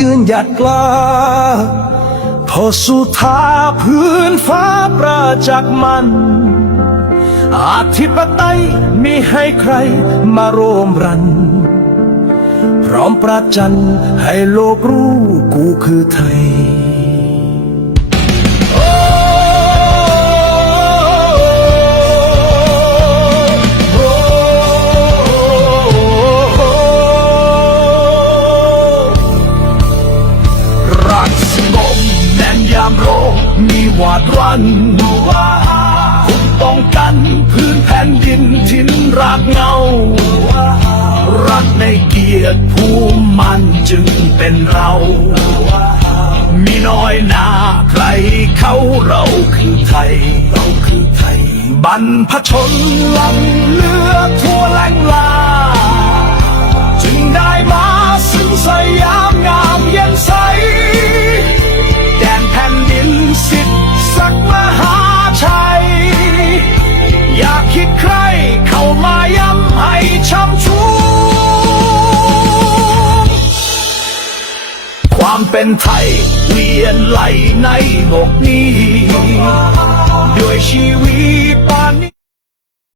ยืนหยัดกล้าพอสุธาพื้นฟ้าประจักษ์มัน อาธิปไตยมีให้ใครมาโรมรัน พร้อมประจันให้โลกรู้กูคือไทย หวาดรันคุกป้องกันพื้นแผ่นดินทินรากเงา รักในเกียรติภูมิมันจึงเป็นเรา มีน้อยหนาใครเขาเราคือไทย เราคือไทย บรรพชนลังเลือทั่วแหล่ง เป็นไทย เวียนไหลในโลกนี้